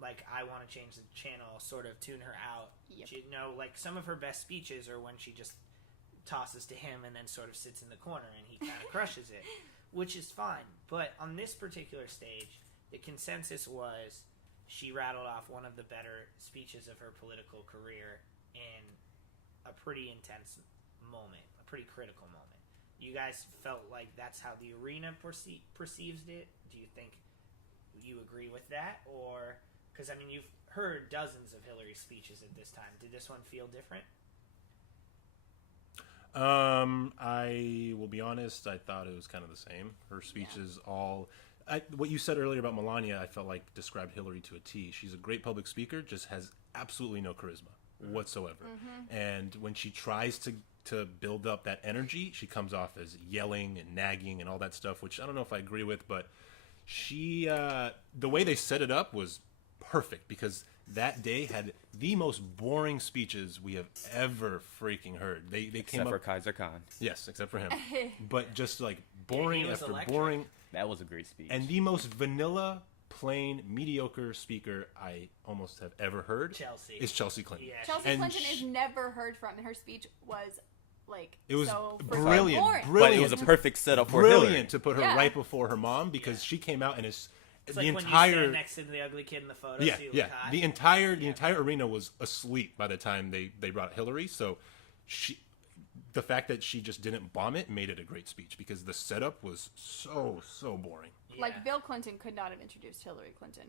like, I want to change the channel, sort of tune her out. Yep. She, like, some of her best speeches are when she just tosses to him and then sort of sits in the corner and he kind of crushes it, which is fine. But on this particular stage, the consensus was she rattled off one of the better speeches of her political career in a pretty intense moment, a pretty critical moment. You guys felt like that's how the arena perceives it? Do you think you agree with that? Or, because, I mean, you've heard dozens of Hillary's speeches at this time. Did this one feel different? I will be honest, I thought it was kind of the same. Her speeches what you said earlier about Melania, I felt like described Hillary to a T. She's a great public speaker, just has absolutely no charisma whatsoever. And when she tries to build up that energy, she comes off as yelling and nagging and all that stuff, which I don't know if I agree with, but she, the way they set it up was perfect because that day had the most boring speeches we have ever freaking heard. They came Except up for Kaiser Khan. Yes, except for him. But just like boring he was after electric. boring, That was a great speech. and the most vanilla, plain, mediocre speaker I almost have ever heard Chelsea. is Chelsea Clinton. Yeah. Chelsea And Clinton is never heard from, and her speech was like It was so freaking brilliant, boring. but brilliant. it was a to- perfect setup for Hillary. brilliant to put her Yeah. right before her mom because she came out and is It's the like when you entire stand next to the ugly kid in the photo. yeah so you yeah look hot. the entire arena was asleep by the time they brought Hillary. So the fact that she just didn't bomb it made it a great speech because the setup was so boring. Yeah. Like Bill Clinton could not have introduced Hillary Clinton;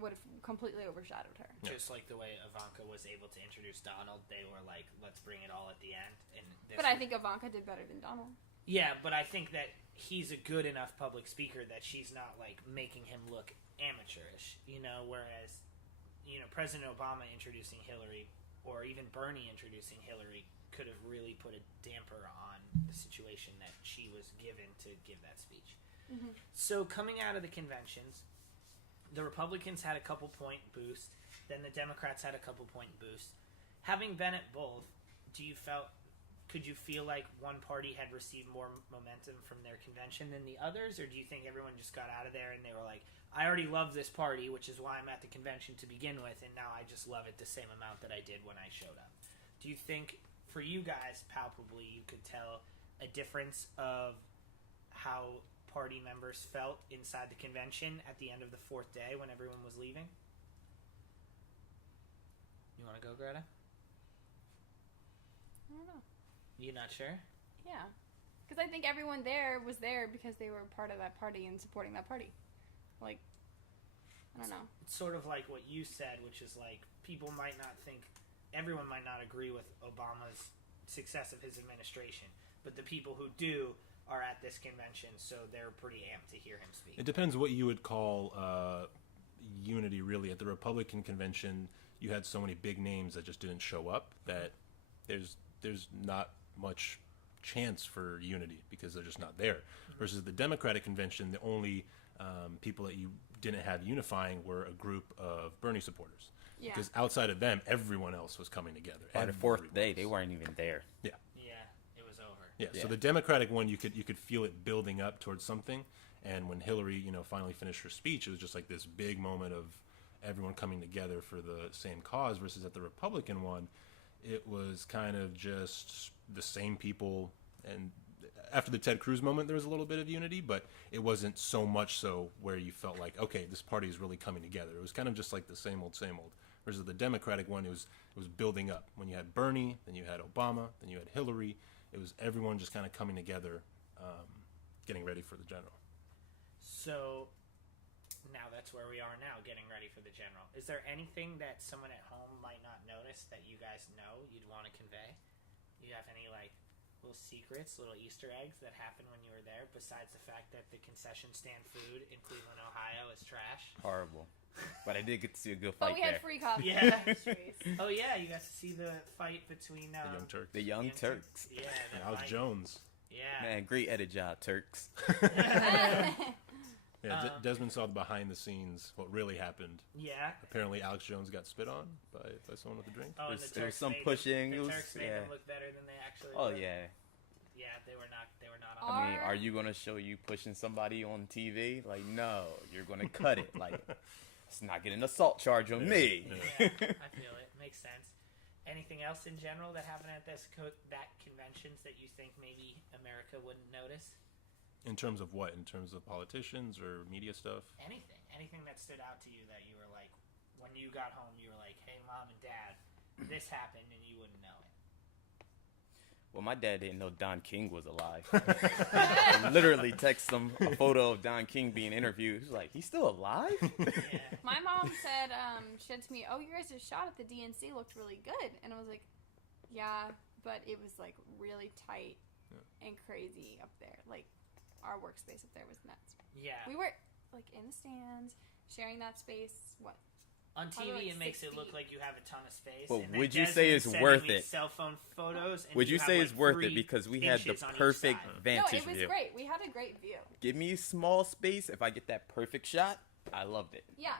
would have completely overshadowed her. Just like the way Ivanka was able to introduce Donald, they were like, let's bring it all at the end. And But I think Ivanka did better than Donald. Yeah, but I think that he's a good enough public speaker that she's not like making him look amateurish, whereas, President Obama introducing Hillary or even Bernie introducing Hillary could have really put a damper on the situation that she was given to give that speech. So coming out of the conventions, the Republicans had a couple point boost, then the Democrats had a couple point boost. Having been at both, could you feel like one party had received more momentum from their convention than the others, or do you think everyone just got out of there and they were like, I already love this party, which is why I'm at the convention to begin with, and now I just love it the same amount that I did when I showed up? Do you think, for you guys, palpably, you could tell a difference of how party members felt inside the convention at the end of the fourth day when everyone was leaving? You want to go, Greta? I don't know. You not sure? Yeah, because I think everyone there was there because they were part of that party and supporting that party. Like, I don't know. It's sort of like what you said, which is like people might not think, everyone might not agree with Obama's success of his administration, but the people who do are at this convention, so they're pretty amped to hear him speak. It depends what you would call unity, really. At the Republican convention, you had so many big names that just didn't show up that there's not much chance for unity because they're just not there. Versus at the Democratic convention, the only people that you didn't have unifying were a group of Bernie supporters. Yeah. Because outside of them, everyone else was coming together. By the fourth Everyone day, was. they weren't even there. Yeah. Yeah, it was over. Yeah, Yeah. so the Democratic one, you could feel it building up towards something, and when Hillary, finally finished her speech, it was just like this big moment of everyone coming together for the same cause. Versus at the Republican one, it was kind of just the same people. And after the Ted Cruz moment, there was a little bit of unity, but it wasn't so much so where you felt like, okay, this party is really coming together. It was kind of just like the same old, same old. Versus the Democratic one, it was building up. When you had Bernie, then you had Obama, then you had Hillary. It was everyone just kind of coming together, getting ready for the general. So now that's where we are now, getting ready for the general. Is there anything that someone at home might not notice that you guys know you'd want to convey? You have any little secrets, little Easter eggs that happened when you were there, besides the fact that the concession stand food in Cleveland, Ohio is trash? Horrible. But I did get to see a good But fight we there. had free coffee. Yeah. Streets. Oh yeah, you got to see the fight between The Young Turks. The Young Turks. Yeah, And that Alex fight. Jones. Yeah. Man, great edit job, Turks. Yeah, Desmond saw the behind the scenes, what really happened. Yeah. Apparently, Alex Jones got spit on by someone with a drink. Oh, and There was the Turks some made pushing. Them, It the was- Turks made yeah. them look better than they actually Oh, were. yeah. Yeah, they were not Are- on. I mean, are you going to show you pushing somebody on TV? Like, no. You're going to cut it. Like, it's not getting an assault charge on me. Yeah, I feel it. Makes sense. Anything else in general that happened at that conventions that you think maybe America wouldn't notice? In terms of what? In terms of politicians or media stuff? Anything that stood out to you that you were like, when you got home, you were like, hey, Mom and Dad, this happened and you wouldn't know it. Well, my dad didn't know Don King was alive. I literally text him a photo of Don King being interviewed. He's like, he's still alive? Yeah. My mom said, she said to me, "Oh, you guys' shot at the DNC looked really good," and I was like, "Yeah, but it was like really tight and crazy up there. Like our workspace up there was nuts. Yeah. We were like in the stands, sharing that space. What? On Probably, TV, like, it makes 6 it look feet. like you have a ton of space. But and then would you say Desmond's it's sending worth me it? Cell phone photos. And Would you have, say like, it's worth it 3 because we had the inches on each perfect side. No, vantage it was view? great. We had a great view. Give me small space. If I get that perfect shot, I loved it. Yeah,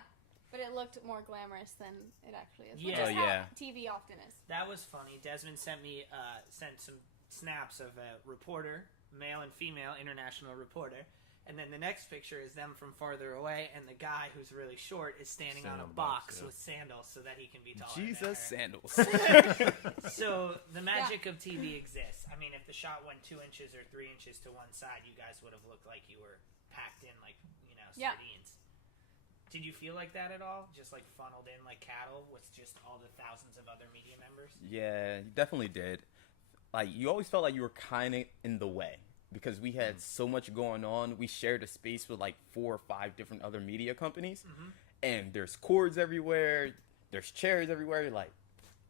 but it looked more glamorous than it actually is. Yeah. Which is Oh, how yeah. TV often is. That was funny. Desmond sent me sent some snaps of a reporter, male and female, international reporter. And then the next picture is them from farther away, and the guy who's really short is standing on a box yeah. with sandals so that he can be taller. Jesus than her. sandals. So the magic of TV exists. I mean, if the shot went 2 inches or 3 inches to one side, you guys would have looked like you were packed in like Yeah. sardines. Did you feel like that at all? Just like funneled in like cattle with just all the thousands of other media members? Yeah, you definitely did. Like, you always felt like you were kind of in the way because we had so much going on. We shared a space with like 4 or 5 different other media companies, and there's cords everywhere, there's chairs everywhere. You're like,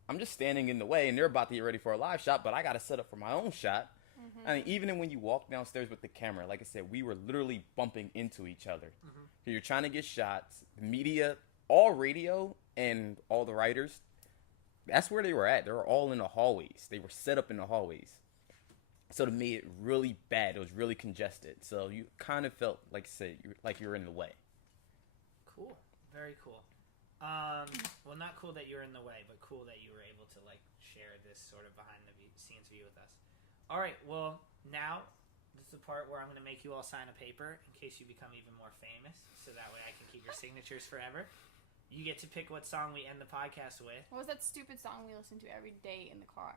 I'm just standing in the way, and they're about to get ready for a live shot, but I got to set up for my own shot. I mean, even when you walk downstairs with the camera, like I said, we were literally bumping into each other. So you're trying to get shots. The media, all radio, and all the writers, that's where they were at. They were all in the hallways. They were set up in the hallways. So it made it really bad. It was really congested. So you kind of felt, like I said, like you were in the way. Cool. Very cool. Well, not cool that you're in the way, but cool that you were able to like share this sort of behind the scenes view with us. All right. Well, now this is the part where I'm going to make you all sign a paper in case you become even more famous, so that way I can keep your signatures forever. You get to pick what song we end the podcast with. What was that stupid song we listened to every day in the car?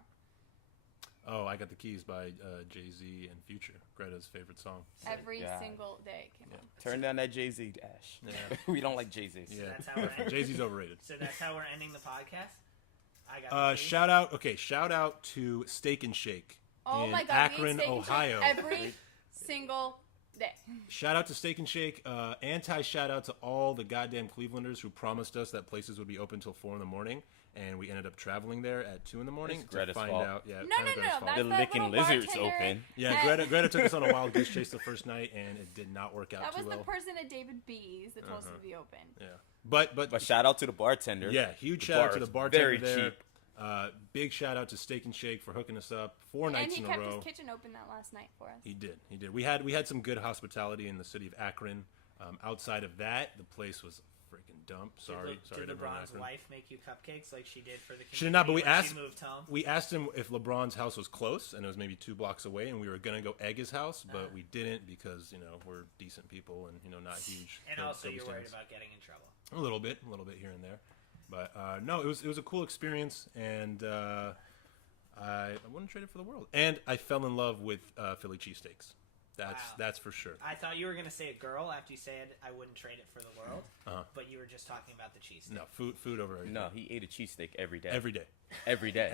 Oh, I Got the Keys by Jay-Z and Future. Greta's favorite song. Every God. single day it came Yeah. on. Turn down that Jay-Z dash. Yeah. We don't like Jay-Z. Yeah, that's how we're ending. Jay-Z's overrated. So that's how we're ending the podcast. I got the keys. Shout out to Steak and Shake Oh in my god, Akron, we ate Steak and Shake Ohio. every single Shout out to Steak and Shake. Anti-shout out to all the goddamn Clevelanders who promised us that places would be open till 4 a.m. And we ended up traveling there at 2 a.m. It's to Greta's find fault. out. Yeah, No, kinda Greta's fault. that's The that licking little lizards bartender open. Yeah, that- Greta took us on a wild goose chase the first night, and it did not work out That was too the well. person at David B's that told us to be open. Yeah, but But shout out to the bartender. yeah, huge The shout out bar to the is bartender very there. cheap. Big shout out to Steak and Shake for hooking us up 4 And nights he in a kept row. his kitchen open that last night for us. He did. We had some good hospitality in the city of Akron. Outside of that, the place was freaking dump. Sorry Did to everyone in LeBron's Akron. wife make you cupcakes like she did for the community She did not, but we when asked. she moved home? We asked him if LeBron's house was close, and it was maybe 2 blocks away, and we were gonna go egg his house, but we didn't because we're decent people and not huge. And Kobe also, you're worried stands. about getting in trouble. A little bit here and there, but no, it was a cool experience, and I wouldn't trade it for the world. And I fell in love with Philly cheesesteaks. That's for sure. I thought you were going to say a girl after you said I wouldn't trade it for the world, but you were just talking about the cheese. No, food over everything. No, he ate a cheesesteak every day. Every day. Every day.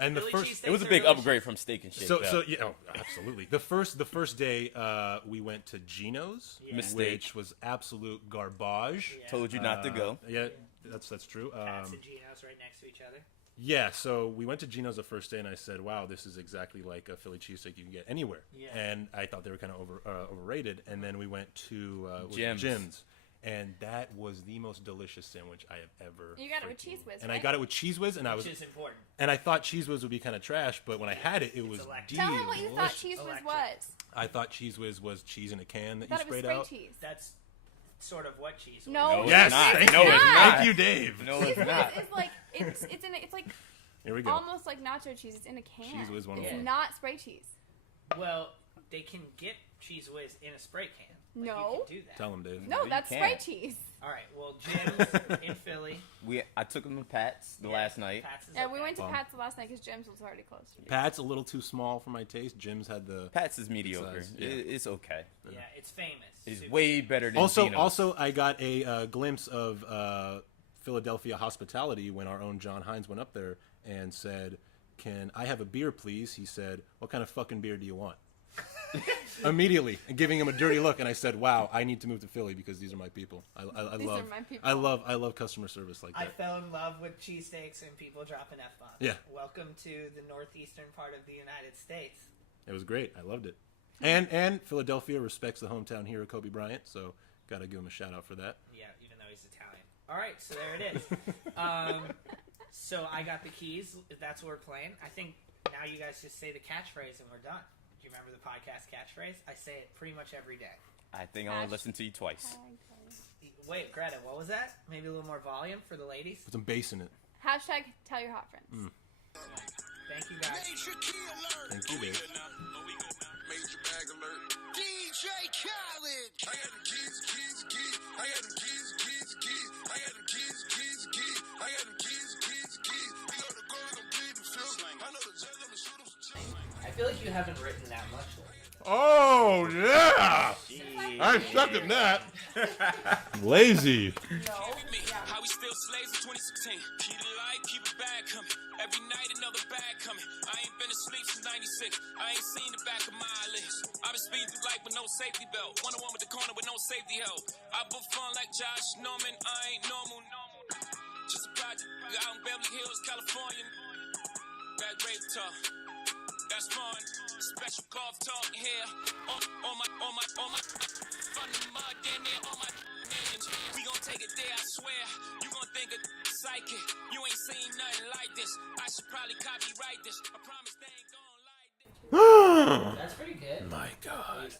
And the Philly first cheesesteaks It was a are big delicious. upgrade from Steak and Shake. so though. yeah, absolutely. The first day we went to Gino's, Yeah. Mistake. which was absolute garbage. Yeah. Told you not to go. Yeah, that's true. Pat's and Geno's right next to each other. Yeah, so we went to Gino's the first day, and I said, "Wow, this is exactly like a Philly cheesesteak you can get anywhere." Yeah. And I thought they were kind of overrated. And then we went to Jim's. and that was the most delicious sandwich I have ever. You got it with freaking- Cheese Whiz, And I right? got it with Cheese Whiz, and Which is important. I thought Cheese Whiz would be kind of trash, but when I had it, it was electric. Tell him what you thought delicious. Cheese Whiz Electric. was. I thought Cheese Whiz was cheese in a can that I thought you it was sprayed spray out. cheese. That's sort of what cheese was. No, No, Yes, it's not. thank No, you. it's not. Thank you, Dave. No, Cheese it's Whiz not. is like it's like Here we go. almost like nacho cheese. It's in a can. Cheese Whiz 101. It's not spray cheese. Well, they can get Cheese Whiz in a spray can. Like, No. You can do that. Tell him, Dave. No, you that's can't. spray cheese. All right. Well, Jim's in Philly. I took him to Pat's the last night. Pat's is Yeah, okay. we went to Well. Pat's last night because Jim's was already closed. Pat's a little too small for my taste. Jim's had the. Pat's is mediocre. Size, yeah. It's okay. Yeah, it's famous. It's Super way better than Also, Geno's. I got a glimpse of Philadelphia hospitality when our own John Hines went up there and said, "Can I have a beer, please?" He said, "What kind of fucking beer do you want?" Immediately, and giving him a dirty look, and I said, "Wow, I need to move to Philly because these are my people. I These love, are my people. I love customer service like I that." fell in love with cheesesteaks and people dropping F-bombs. Yeah. Welcome to the northeastern part of the United States. It was great. I loved it. And Philadelphia respects the hometown hero Kobe Bryant, so got to give him a shout out for that. Yeah, even though he's Italian. All right, so there it is. So I got the keys. That's what we're playing. I think now you guys just say the catchphrase and we're done. Do you remember the podcast catchphrase? I say it pretty much every day. I think I only listened to you twice. Wait, Greta, what was that? Maybe a little more volume for the ladies? Put some bass in it. Hashtag tell your hot friends. Thank you, guys. Thank you, Dave. Major bag alert. DJ Khaled. I got them keys. I got them keys. I got them keys. I got them keys. We go to go to bleed the field. I know the judge, I'm gonna shoot him. I feel like you haven't written that much lately. Oh yeah! I second that. Lazy. How we still slaves in 2016. Keep it light, keep it bad coming. Every night another bag coming. I ain't been asleep since 96. I ain't seen the back of my eyelids. I've been speeding through life with no safety belt. 101 with the corner with no safety help. I put fun like Josh Norman. I ain't normal. Just a project out in Beverly Hills, California. Bad rape talk. That's fun. Special cough talk here. On my from the mud down there on my hands. We gon' take it there, I swear. You gon' think of psychic. You ain't seen nothing like this. I should probably copyright this. I promise they ain't gon' like this. That's pretty good. My God.